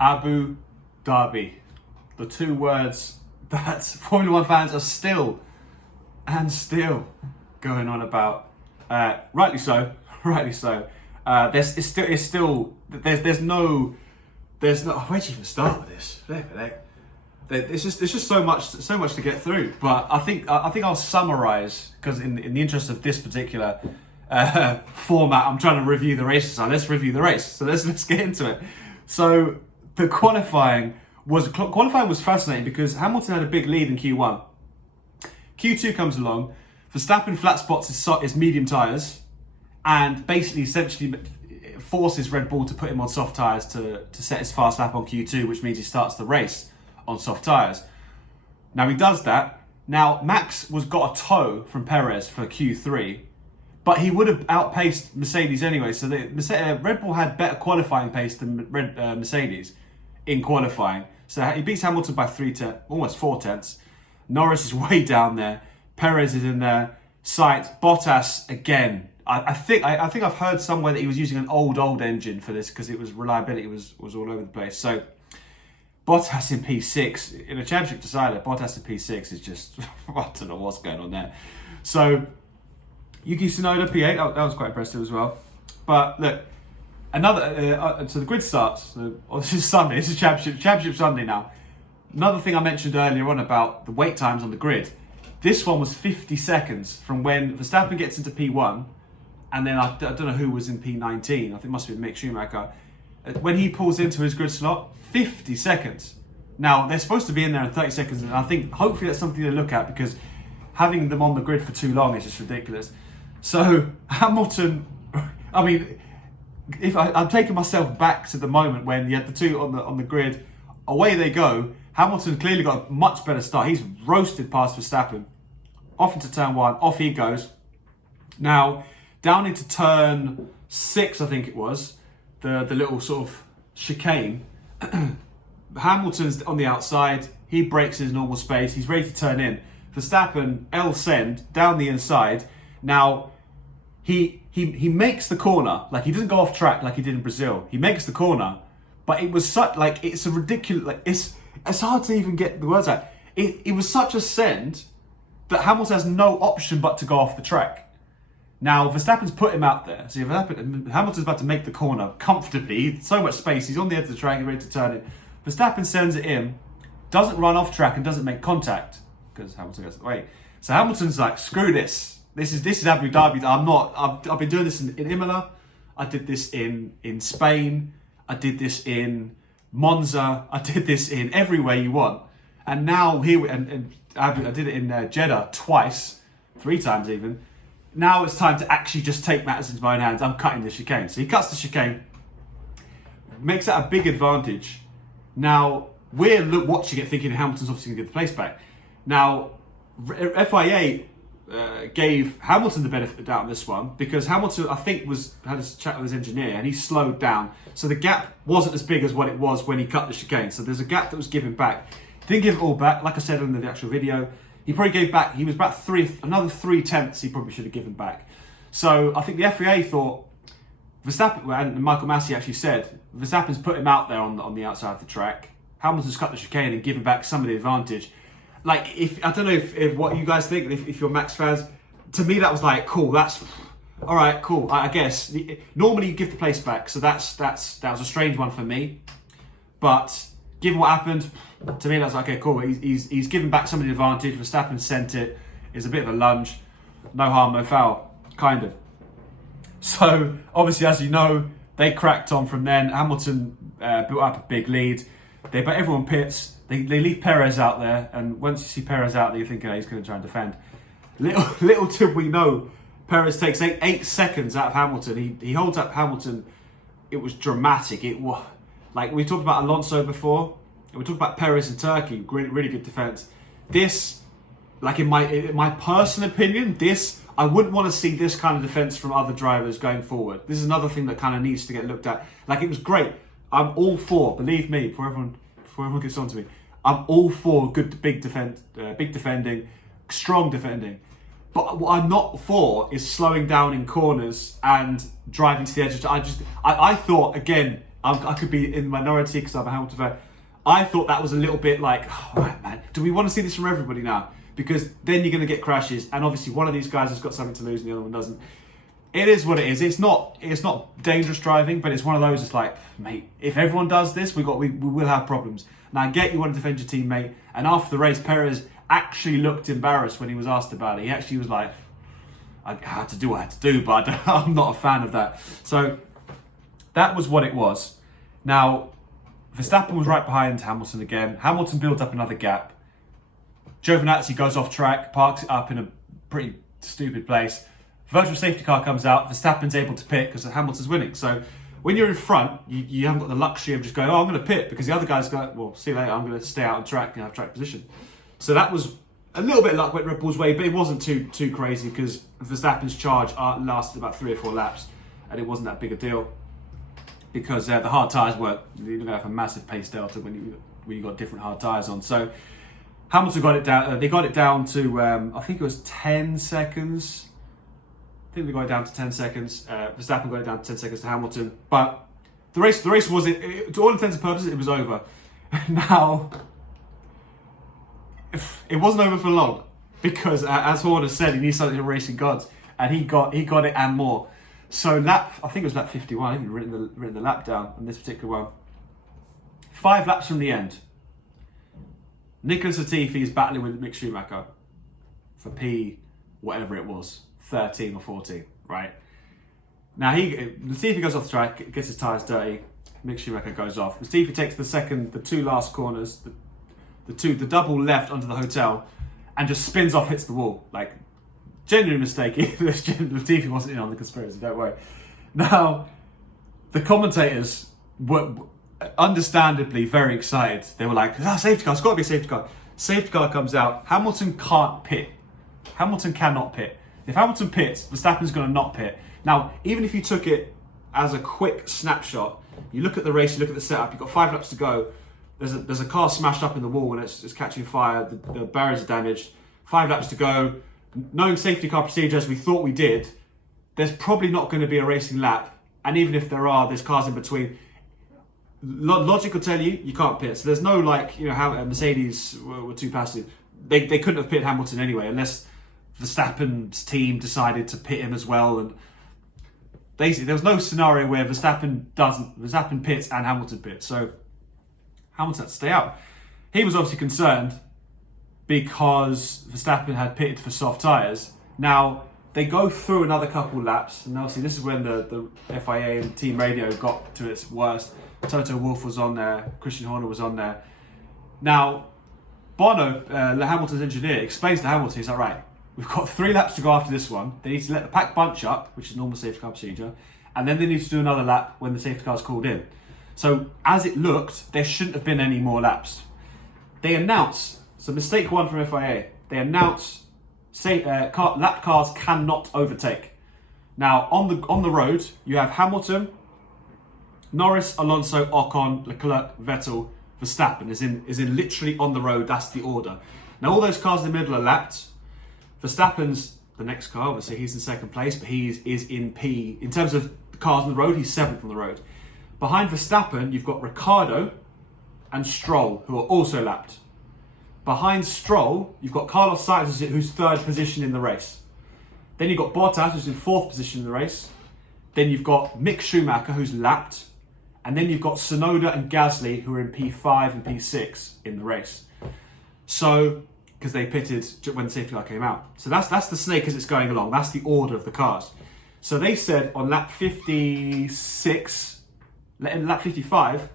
Abu Dhabi. The two words that Formula One fans are still going on about. Rightly so. There's no. Where do you even start with this? There's just so much to get through. But I think I'll summarise, because in the interest of this particular format, I'm trying to review the race. So let's review the race. So let's get into it. So the qualifying was fascinating because Hamilton had a big lead in Q1. Q2 comes along. Verstappen flat spots his medium tyres and basically essentially forces Red Bull to put him on soft tyres to set his fast lap on Q2, which means he starts the race on soft tyres. Now he does that. Now Max got a tow from Perez for Q3, but he would have outpaced Mercedes anyway. So Red Bull had better qualifying pace than Mercedes in qualifying. So he beats Hamilton by almost 4 tenths. Norris is way down there. Perez is in there. Sainz, Bottas again. I think I've heard somewhere that he was using an old engine for this because reliability was all over the place. So Bottas in P6 in a championship decider. Bottas in P6 is just I don't know what's going on there. So Yuki Tsunoda P8. That was quite impressive as well. But look, so the grid starts. So, this is Sunday. This is championship Sunday now. Another thing I mentioned earlier on about the wait times on the grid. This one was 50 seconds from when Verstappen gets into P1, and then I don't know who was in P19. I think it must have been Mick Schumacher. When he pulls into his grid slot, 50 seconds. Now, they're supposed to be in there in 30 seconds, and I think hopefully that's something to look at because having them on the grid for too long is just ridiculous. So, Hamilton, I mean, I'm taking myself back to the moment when you had the two on the grid, away they go. Hamilton clearly got a much better start. He's roasted past Verstappen. Off into turn 1, off he goes. Now, down into turn 6, I think it was, the little sort of chicane. Hamilton's on the outside. He breaks his normal space. He's ready to turn in. Verstappen, send down the inside. Now, he makes the corner. Like, he doesn't go off track like he did in Brazil. He makes the corner. But it was such, like, it's a ridiculous, like, it's hard to even get the words out. It was such a send that Hamilton has no option but to go off the track. Now, Verstappen's put him out there. So Hamilton's about to make the corner comfortably. So much space. He's on the edge of the track. He's ready to turn it. Verstappen sends it in, doesn't run off track and doesn't make contact because Hamilton goes away. So Hamilton's like, screw this. This is Abu Dhabi. I've been doing this in Imola. I did this in Spain. I did this in Monza. I did this in everywhere you want. And now here, I did it in Jeddah twice, 3 times even. Now it's time to actually just take matters into my own hands. I'm cutting the chicane. So he cuts the chicane, makes that a big advantage. Now we're watching it thinking Hamilton's obviously going to get the place back. Now FIA gave Hamilton the benefit of the doubt on this one because Hamilton, I think, had a chat with his engineer and he slowed down. So the gap wasn't as big as what it was when he cut the chicane. So there's a gap that was given back. Didn't give it all back. Like I said in the actual video, he probably gave back, he was about another 3 tenths he probably should have given back. So I think the FIA thought, Verstappen, and Michael Massey actually said, Verstappen's put him out there on the outside of the track. Hamilton's cut the chicane and given back some of the advantage. Like, I don't know if what you guys think, if you're Max fans, to me that was like, cool, that's, all right, cool, I guess. Normally you give the place back, so that was a strange one for me. But given what happened, to me that's like, okay, cool, he's given back some of the advantage. Verstappen sent it, it's a bit of a lunge, no harm, no foul, kind of. So, obviously, as you know, they cracked on from then. Hamilton built up a big lead. But everyone pits. They leave Perez out there, and once you see Perez out there, you're thinking, he's going to try and defend. Little did we know, Perez takes 8 seconds out of Hamilton. He holds up Hamilton. It was dramatic. It was like we talked about Alonso before, and we talked about Perez in Turkey. Really good defense. This, like in my personal opinion, I wouldn't want to see this kind of defense from other drivers going forward. This is another thing that kind of needs to get looked at. Like, it was great. I'm all for, believe me, before everyone gets on to me, I'm all for good big defending, strong defending. But what I'm not for is slowing down in corners and driving to the edge. I thought, again, I could be in the minority because I'm a Hamilton fan. I thought that was a little bit like, oh, all right, man, do we want to see this from everybody now? Because then you're going to get crashes, and obviously one of these guys has got something to lose and the other one doesn't. It is what it is. It's not dangerous driving, but it's one of those. It's like, mate, if everyone does this, we will have problems. Now I get you want to defend your teammate, and after the race, Perez actually looked embarrassed when he was asked about it. He actually was like, I had to do what I had to do, but I'm not a fan of that. So that was what it was. Now, Verstappen was right behind Hamilton again. Hamilton built up another gap. Giovinazzi goes off track, parks it up in a pretty stupid place. Virtual safety car comes out. Verstappen's able to pit because Hamilton's winning. So when you're in front, you haven't got the luxury of just going, oh, I'm going to pit, because the other guy's going, well, see you later, I'm going to stay out on track and have track position. So that was a little bit of luck went Red Bull's way, but it wasn't too crazy because Verstappen's charge lasted about 3 or 4 laps, and it wasn't that big a deal because the hard tyres weren't. You're going to have a massive pace delta when you got different hard tyres on. So Hamilton got it down. They got it down to I think it was 10 seconds. I think we got it down to 10 seconds. Verstappen got it down to 10 seconds to Hamilton. But the race was, to all intents and purposes, it was over. Now, it wasn't over for long because, as Horner said, he needs something to racing gods, and he got it and more. So I think it was lap 51. I haven't written the lap down on this particular one. 5 laps from the end, Nicholas Latifi is battling with Mick Schumacher for P, whatever it was. 13 or 14, right? Now Latifi goes off the track, gets his tyres dirty. Mick Schumacher goes off. Latifi takes the 2 last corners, the double left onto the hotel, and just spins off, hits the wall. Like, genuine mistake. Latifi wasn't in on the conspiracy, don't worry. Now, the commentators were understandably very excited. They were like, safety car, it's got to be a safety car. Safety car comes out. Hamilton can't pit. Hamilton cannot pit. If Hamilton pits, Verstappen's going to not pit. Now, even if you took it as a quick snapshot, you look at the race, you look at the setup, you've got 5 laps to go, there's a car smashed up in the wall and it's catching fire, the barriers are damaged, 5 laps to go. Knowing safety car procedure as we thought we did, there's probably not going to be a racing lap, and even if there are, there's cars in between. Logic will tell you can't pit. So there's no how Mercedes were too passive. They couldn't have pitted Hamilton anyway, unless Verstappen's team decided to pit him as well, and basically there was no scenario where Verstappen pits and Hamilton pits, so Hamilton had to stay out. He was obviously concerned because Verstappen had pitted for soft tyres. Now they go through another couple laps, and obviously this is when the FIA and team radio got to its worst. Toto Wolff was on there, Christian Horner was on there. Now Bono, Hamilton's engineer, explains to Hamilton, he's like, right, we've got 3 laps to go after this one. They need to let the pack bunch up, which is normal safety car procedure, and then they need to do another lap when the safety car's called in. So as it looked, there shouldn't have been any more laps. They announce, so mistake 1 from FIA, they announce lap cars cannot overtake. Now on the road, you have Hamilton, Norris, Alonso, Ocon, Leclerc, Vettel, Verstappen is in literally on the road. That's the order. Now all those cars in the middle are lapped. Verstappen's the next car, obviously he's in second place, but he is in P. In terms of cars on the road, he's 7th on the road. Behind Verstappen, you've got Ricciardo and Stroll, who are also lapped. Behind Stroll, you've got Carlos Sainz, who's 3rd position in the race. Then you've got Bottas, who's in 4th position in the race. Then you've got Mick Schumacher, who's lapped. And then you've got Tsunoda and Gasly, who are in P5 and P6 in the race. So, because they pitted when the safety car came out. So that's the snake as it's going along. That's the order of the cars. So they said on lap 56, in lap 55,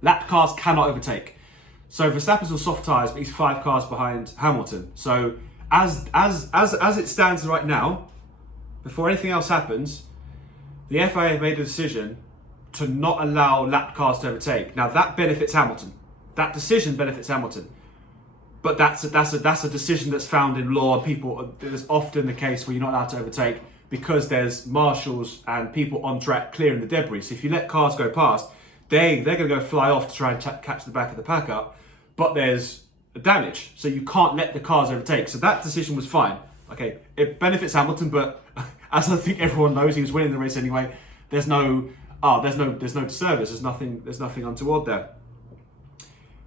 lap cars cannot overtake. So Verstappen's on soft tyres, but he's 5 cars behind Hamilton. So as it stands right now, before anything else happens, the FIA have made a decision to not allow lap cars to overtake. Now that benefits Hamilton. That decision benefits Hamilton. But that's a decision that's found in law. There's often the case where you're not allowed to overtake because there's marshals and people on track clearing the debris. So if you let cars go past, they're going to go fly off to try and catch the back of the pack up. But there's damage, so you can't let the cars overtake. So that decision was fine. Okay, it benefits Hamilton, but as I think everyone knows, he was winning the race anyway. There's no oh, there's no disservice. There's nothing untoward there.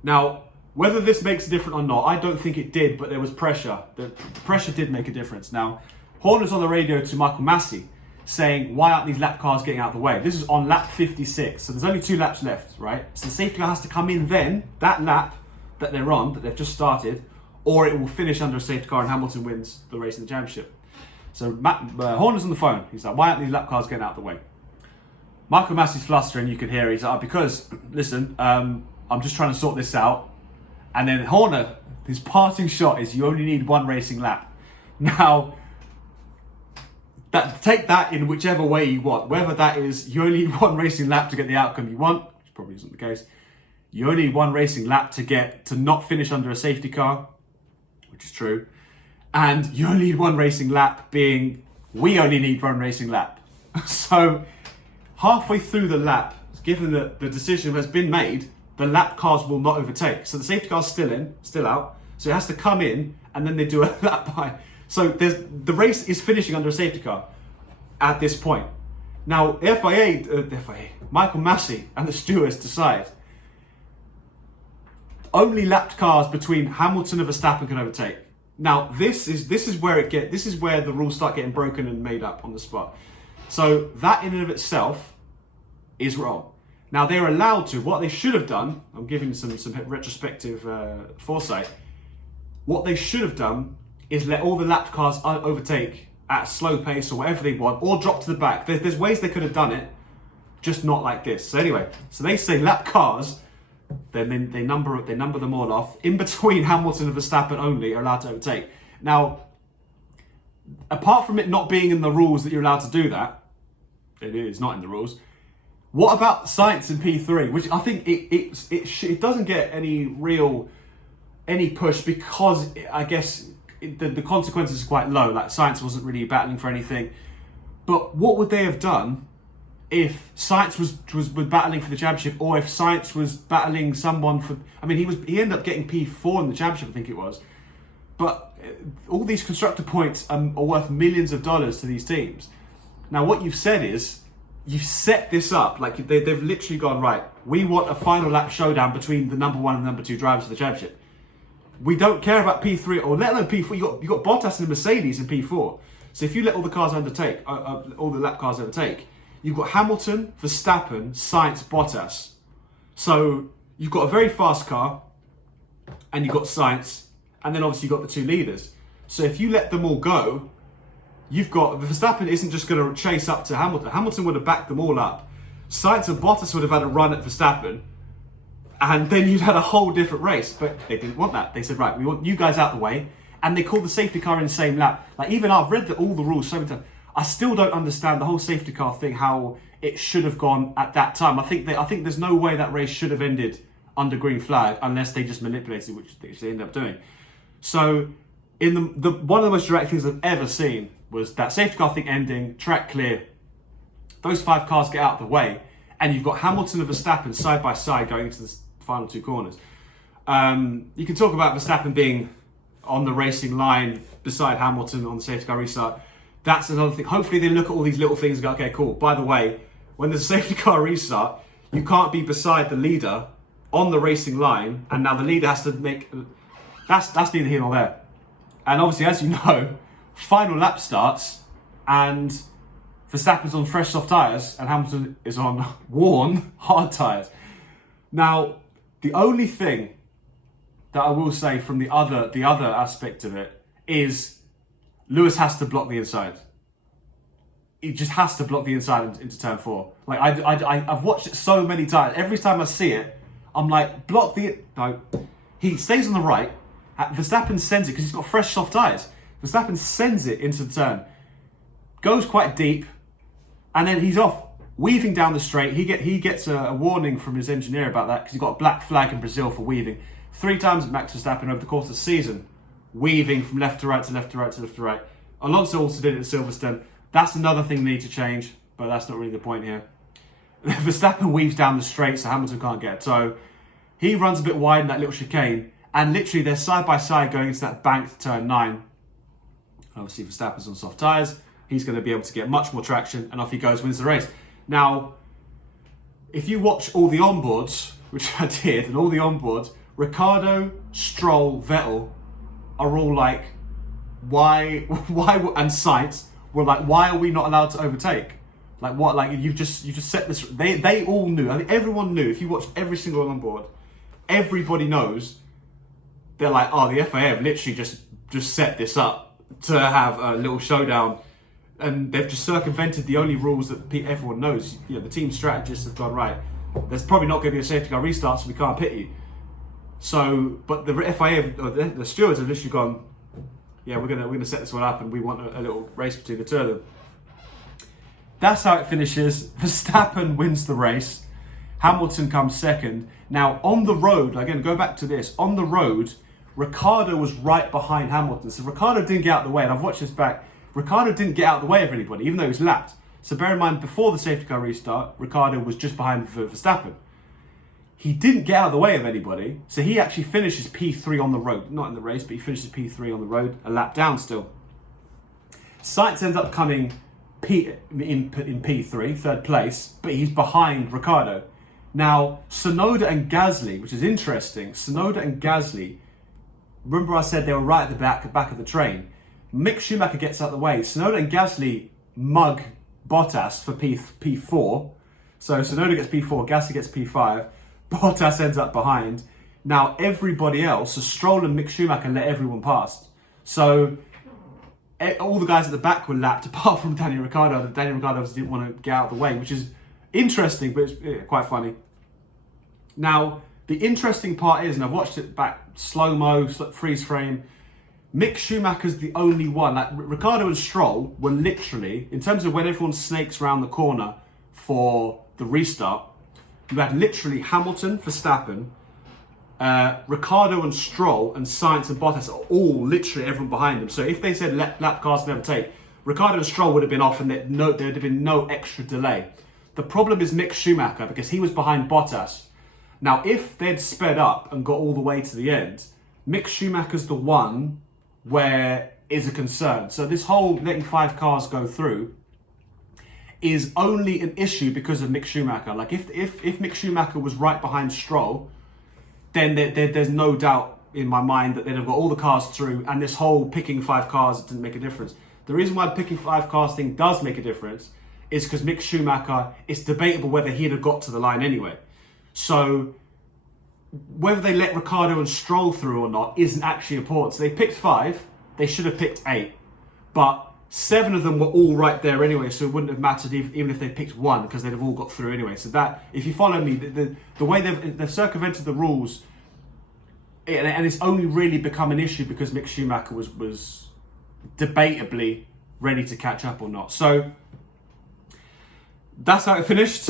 Now, whether this makes a difference or not, I don't think it did, but there was pressure. The pressure did make a difference. Now, Horner's on the radio to Michael Massey saying, why aren't these lap cars getting out of the way? This is on lap 56, so there's only 2 laps left, right? So the safety car has to come in then, that lap that they're on, that they've just started, or it will finish under a safety car and Hamilton wins the race in the championship. So Horner's on the phone. He's like, why aren't these lap cars getting out of the way? Michael Massey's flustering, you can hear. He's like, because, listen, I'm just trying to sort this out. And then Horner, his parting shot is, you only need 1 racing lap. Now, take that in whichever way you want. Whether that is, you only need 1 racing lap to get the outcome you want, which probably isn't the case. You only need 1 racing lap to not finish under a safety car, which is true. And you only need 1 racing lap being, we only need 1 racing lap. So, halfway through the lap, given that the decision has been made, the lap cars will not overtake. So the safety car's still out. So it has to come in, and then they do a lap by. So the race is finishing under a safety car at this point. Now, the FIA, Michael Massey and the stewards decide only lapped cars between Hamilton and Verstappen can overtake. Now, this is where the rules start getting broken and made up on the spot. So that in and of itself is wrong. Now, they're allowed to, what they should have done, I'm giving some retrospective foresight, what they should have done is let all the lapped cars overtake at a slow pace or whatever they want, or drop to the back. There's ways they could have done it, just not like this. So anyway, so they say lapped cars, then they number them all off. In between Hamilton and Verstappen only are allowed to overtake. Now, apart from it not being in the rules that you're allowed to do that, it is not in the rules. What about Sainz in P3, which I think it doesn't get any push because I guess the consequences are quite low. Like Sainz wasn't really battling for anything. But what would they have done if Sainz was battling for the championship, or if Sainz was battling someone for? I mean, he ended up getting P4 in the championship, I think it was. But all these constructor points are worth millions of dollars to these teams. Now, what you've said is, you've set this up, like they've literally gone, right, we want a final lap showdown between the number 1 and number 2 drivers of the championship. We don't care about P3 or let alone P4. You got Bottas and Mercedes in P4. So if you let all the cars all the lap cars overtake, you've got Hamilton, Verstappen, Sainz, Bottas. So you've got a very fast car, and you've got Sainz, and then obviously you've got the 2 leaders. So if you let them all go, you've got, Verstappen isn't just going to chase up to Hamilton. Hamilton would have backed them all up. Sainz and Bottas would have had a run at Verstappen, and then you'd had a whole different race. But they didn't want that. They said, right, we want you guys out the way, and they called the safety car in the same lap. Like, even I've read all the rules so many times, I still don't understand the whole safety car thing, how it should have gone at that time. I think there's no way that race should have ended under green flag unless they just manipulated, which they ended up doing. So, in the one of the most direct things I've ever seen was that safety car thing ending, track clear. Those 5 cars get out of the way, and you've got Hamilton and Verstappen side by side going into the final 2 corners. You can talk about Verstappen being on the racing line beside Hamilton on the safety car restart. That's another thing. Hopefully they look at all these little things and go, okay, cool. By the way, when there's a safety car restart, you can't be beside the leader on the racing line, and now the leader has to make... That's neither here nor there. And obviously, as you know, final lap starts, and Verstappen's on fresh soft tyres, and Hamilton is on worn hard tyres. Now, the only thing that I will say from the other aspect of it is Lewis has to block the inside. He just has to block the inside into turn 4. Like I've watched it so many times. Every time I see it, I'm like, block the... No, he stays on the right. Verstappen sends it because he's got fresh soft tyres. Verstappen sends it into the turn, goes quite deep, and then he's off, weaving down the straight. He gets a warning from his engineer about that because he got a black flag in Brazil for weaving. 3 times Max Verstappen over the course of the season, weaving from left to right to left to right to left to right. Alonso also did it at Silverstone. That's another thing they need to change, but that's not really the point here. Verstappen weaves down the straight so Hamilton can't get it. So he runs a bit wide in that little chicane, and literally they're side by side going into that banked turn 9. Obviously Verstappen's on soft tyres. He's going to be able to get much more traction, and off he goes, wins the race. Now, if you watch all the onboards, which I did, and all the onboards, Ricciardo, Stroll, Vettel are all like, why, and Sainz were like, why are we not allowed to overtake? Like what? Like you just set this. They all knew. I think everyone knew. If you watch every single onboard, everybody knows. They're like, oh, the FIA have literally just set this up to have a little showdown, and they've just circumvented the only rules that everyone knows. You know, the team strategists have gone, right, there's probably not going to be a safety car restart, so we can't pit you. So, but the FIA, or the stewards have literally gone, yeah, we're gonna set this one up, and we want a little race between the two of them. That's how it finishes. Verstappen wins the race. Hamilton comes second. Now, on the road, again, go back to this. On the road, Ricciardo was right behind Hamilton. So Ricciardo didn't get out of the way. And I've watched this back. Ricciardo didn't get out of the way of anybody, even though he was lapped. So bear in mind, before the safety car restart, Ricciardo was just behind Verstappen. He didn't get out of the way of anybody. So he actually finishes P3 on the road. Not in the race, but he finishes P3 on the road, a lap down still. Sainz ends up coming in P3, third place, but he's behind Ricciardo. Now, Tsunoda and Gasly, which is interesting, Tsunoda and Gasly, remember I said they were right at the back of the train. Mick Schumacher gets out of the way. Tsunoda and Gasly mug Bottas for P4. So Tsunoda gets P4, Gasly gets P5, Bottas ends up behind. Now, everybody else, so Stroll and Mick Schumacher let everyone pass. So all the guys at the back were lapped, apart from Daniel Ricciardo. Daniel Ricciardo obviously didn't want to get out of the way, which is interesting, but it's quite funny. Now, the interesting part is, and I've watched it back, slow-mo, freeze frame, Mick Schumacher's the only one. Like, Ricciardo and Stroll were literally, in terms of when everyone snakes around the corner for the restart, you had literally Hamilton, Verstappen, Ricciardo and Stroll and Sainz and Bottas are all literally everyone behind them. So if they said lap cars never take, Ricciardo and Stroll would have been off, and there would have been no extra delay. The problem is Mick Schumacher, because he was behind Bottas. Now, if they'd sped up and got all the way to the end, Mick Schumacher's the one where is a concern. So this whole letting 5 cars go through is only an issue because of Mick Schumacher. Like if Mick Schumacher was right behind Stroll, then there's no doubt in my mind that they'd have got all the cars through, and this whole picking 5 cars didn't make a difference. The reason why the picking 5 cars thing does make a difference is because Mick Schumacher, it's debatable whether he'd have got to the line anyway. So whether they let Ricciardo and Stroll through or not isn't actually important. So they picked 5, they should have picked 8. But 7 of them were all right there anyway, so it wouldn't have mattered even if they picked 1, because they'd have all got through anyway. So that, if you follow me, the way they've circumvented the rules, and it's only really become an issue because Mick Schumacher was debatably ready to catch up or not. So that's how it finished.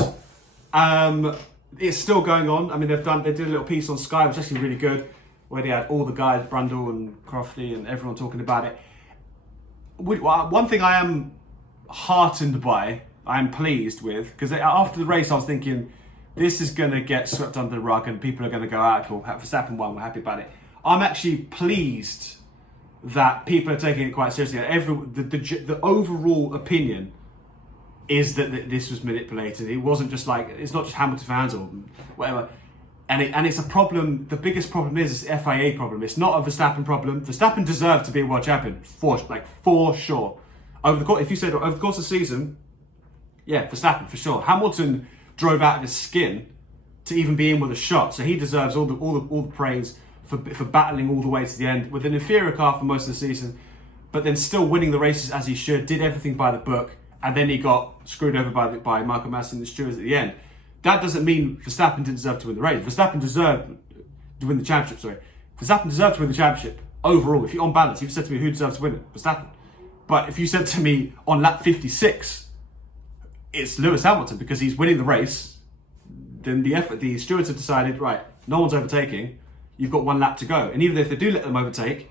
It's still going on. I mean, they did a little piece on Sky, which is actually really good, where they had all the guys, Brundle and Crofty and everyone talking about it. One thing I am heartened by, I am pleased with, because after the race I was thinking, this is going to get swept under the rug and people are going to go out, cool, Verstappen won, we're happy about it. I'm actually pleased that people are taking it quite seriously. The overall opinion is that this was manipulated. It wasn't just like, it's not just Hamilton fans or whatever. And it's a problem. The biggest problem is the FIA problem. It's not a Verstappen problem. Verstappen deserved to be a world champion for sure. Over the course of the season, yeah, Verstappen for sure. Hamilton drove out of his skin to even be in with a shot, so he deserves all the praise for battling all the way to the end with an inferior car for most of the season, but then still winning the races as he should. Did everything by the book, and then he got screwed over by Michael Masi and the stewards at the end. That doesn't mean Verstappen didn't deserve to win the race. Verstappen deserved to win the championship, Verstappen deserved to win the championship overall. If you're on balance, if you said to me who deserves to win it, Verstappen. But if you said to me on lap 56, it's Lewis Hamilton because he's winning the race, then the stewards have decided, right, no one's overtaking, you've got 1 lap to go. And even if they do let them overtake,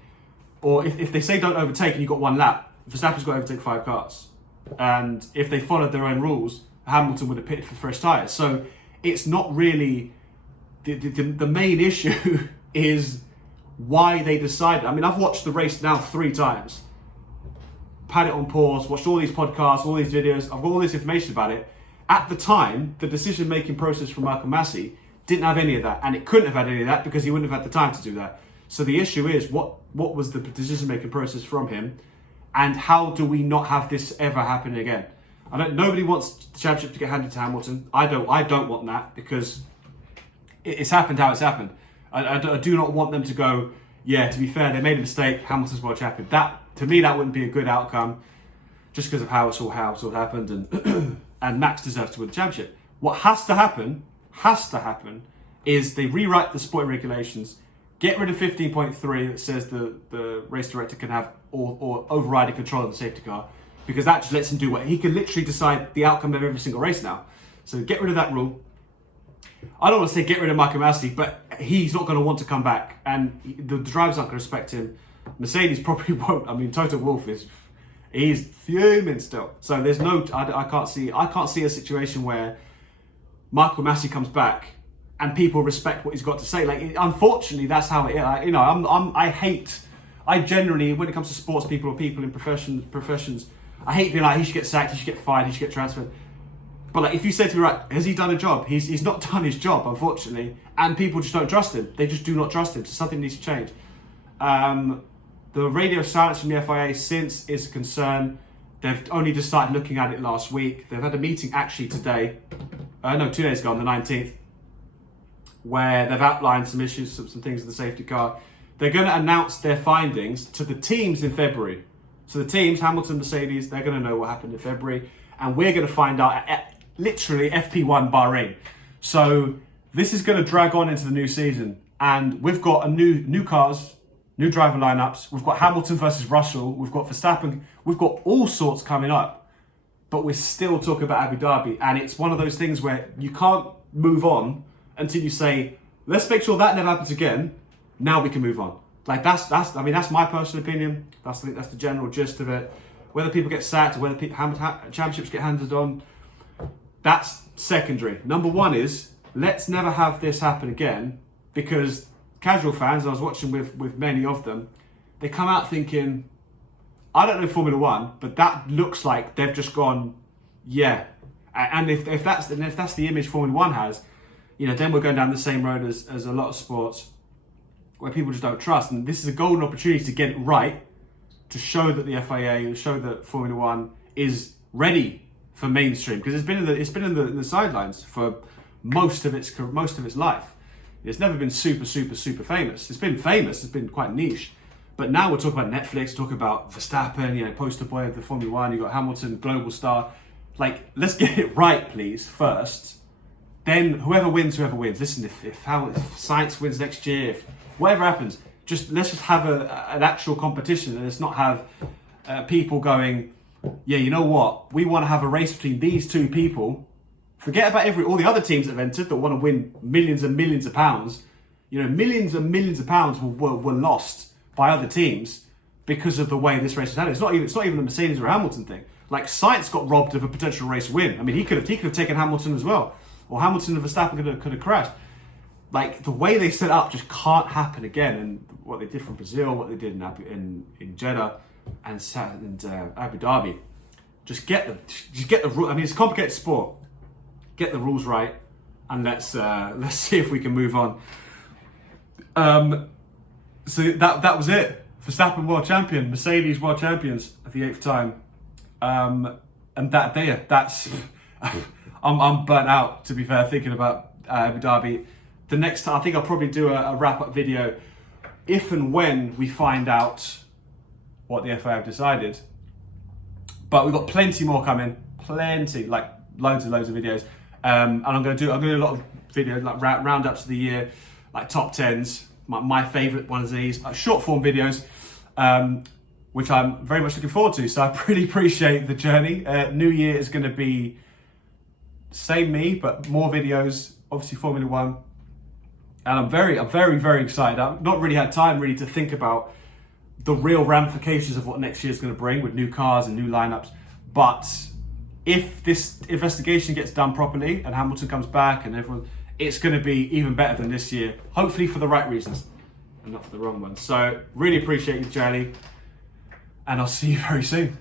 or if they say don't overtake and you've got 1 lap, Verstappen's got to overtake 5 cars. And if they followed their own rules, Hamilton would have pitted for fresh tyres. So it's not really, the main issue is why they decided. I mean, I've watched the race now 3 times. Had it on pause, watched all these podcasts, all these videos, I've got all this information about it, At the time, the decision-making process from Michael Massey didn't have any of that, and it couldn't have had any of that because he wouldn't have had the time to do that. So the issue is, what was the decision-making process from him, and how do we not have this ever happen again? Nobody wants the championship to get handed to Hamilton. I don't want that, because it's happened how it's happened. I do not want them to go, yeah, to be fair, they made a mistake, Hamilton's world champion. That, to me, that wouldn't be a good outcome, just because of how it's all happened, and and Max deserves to win the championship. What has to happen, is they rewrite the sporting regulations, get rid of 15.3 that says the race director can have or overriding control of the safety car, because that just lets him do what he can literally decide the outcome of every single race now. So get rid of that rule. I don't want to say get rid of Michael Massey, but he's not going to want to come back, and the drivers aren't going to respect him. Mercedes probably won't. I mean, Toto Wolff he's fuming still. So there's I can't see a situation where Michael Massey comes back and people respect what he's got to say. Like, unfortunately, that's how it is. I generally, when it comes to sports people or people in professions, I hate being like, he should get sacked, he should get fired, he should get transferred. But like, if you say to me, right, has he done a job? He's not done his job, unfortunately, and people just don't trust him. They just do not trust him. So something needs to change. The radio silence from the FIA since is a concern. They've only just started looking at it last week. They've had a meeting actually today, 2 days ago on the 19th, where they've outlined some issues, some things with the safety car. They're going to announce their findings to the teams in February. So the teams, Hamilton, Mercedes, they're going to know what happened in February, and we're going to find out at literally FP1 Bahrain. So this is going to drag on into the new season, and we've got a new cars, new driver lineups. We've got Hamilton versus Russell. We've got Verstappen. We've got all sorts coming up, but we're still talking about Abu Dhabi, and it's one of those things where you can't move on until you say, let's make sure that never happens again. Now we can move on. Like that's my personal opinion. That's the general gist of it. Whether people get sacked or whether championships get handed on, that's secondary. Number one is, let's never have this happen again, because casual fans, I was watching with many of them, they come out thinking, I don't know Formula One, but that looks like they've just gone, yeah. And if that's the image Formula One has, then we're going down the same road as a lot of sports where people just don't trust. And this is a golden opportunity to get it right, to show that the FIA, show that Formula One is ready for mainstream, because it's been in the sidelines for most of its life. It's never been super famous. It's been famous. It's been quite niche. But now we're talking about Netflix, talking about Verstappen, poster boy of the Formula One. You've got Hamilton, global star. Like, let's get it right, please, first. Then whoever wins. Listen, if Science wins next year, if whatever happens, let's just have an actual competition, and let's not have people going, yeah, you know what? We want to have a race between these two people. Forget about all the other teams that have entered that want to win millions and millions of pounds. Millions and millions of pounds were lost by other teams because of the way this race was handled. It's not even the Mercedes or Hamilton thing. Like, Sainz got robbed of a potential race win. I mean, he could have taken Hamilton as well, or Hamilton and Verstappen could have crashed. Like, the way they set up just can't happen again. And what they did from Brazil, what they did in Jeddah and Abu Dhabi, just get the rule. I mean, it's a complicated sport. Get the rules right, and let's see if we can move on. So that was it. Verstappen world champion, Mercedes world champions for the 8th time, and that's I'm burnt out, to be fair, thinking about Abu Dhabi. The next time, I think I'll probably do a wrap up video if and when we find out what the FIA have decided. But we've got plenty more coming, like loads of videos. And I'm going to do a lot of videos, like roundups of the year, like top 10s. My favourite ones are these short form videos, which I'm very much looking forward to. So I pretty appreciate the journey. New year is going to be same me, but more videos. Obviously Formula One, and I'm very excited. I've not really had time to think about the real ramifications of what next year is going to bring with new cars and new lineups, but if this investigation gets done properly and Hamilton comes back and everyone, it's going to be even better than this year. Hopefully for the right reasons and not for the wrong ones. So really appreciate you, Jelly, and I'll see you very soon.